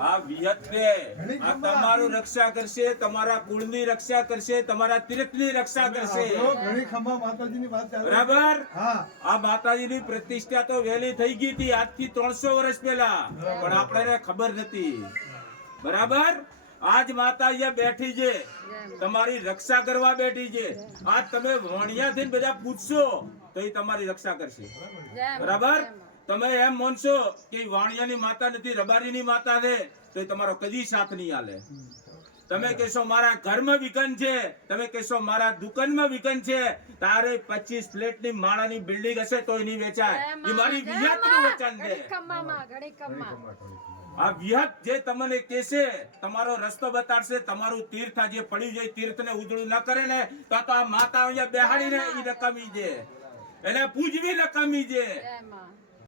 આ વિહતને આ તમારું રક્ષા કરશે, તમારા કુળની રક્ષા કરશે, તમારા તીર્થની રક્ષા કરશે. બરાબર. આ માતાજીની પ્રતિષ્ઠા તો વહેલી થઈ ગઈ હતી, આજથી 300 વર્ષ પહેલા, પણ આપણે ખબર નથી. બરાબર. આજ માતા અહીંયા બેઠી છે, તમારી રક્ષા કરવા બેઠી છે. આજ તમે વણિયાથી બધા પૂછશો તો એ તમારી રક્ષા કરશે. બરાબર. તમે એમ માનશો કે વાણિયાની માતા નથી, રબારીની માતા છે, તો એ તમારો કદી સાથ નહીં આલે. તમે કહેશો મારા ઘરમાં વિઘન છે, તમે કહેશો મારા દુકાનમાં વિઘન છે, તારે 25 ફ્લેટની માળાની બિલ્ડિંગ હશે તો એની વેચાય. એ મારી વિહતનું વચન છે. આ વિહત જે તમને કહેશે, તમારો રસ્તો બતાડશે, તમારું તીર્થ જે પડ્યું છે તીર્થને ઉજળું ન કરે ને તો આ માતા અહીંયા બેહાડીને એ નકામી છે, એને પૂજવી નકામી છે.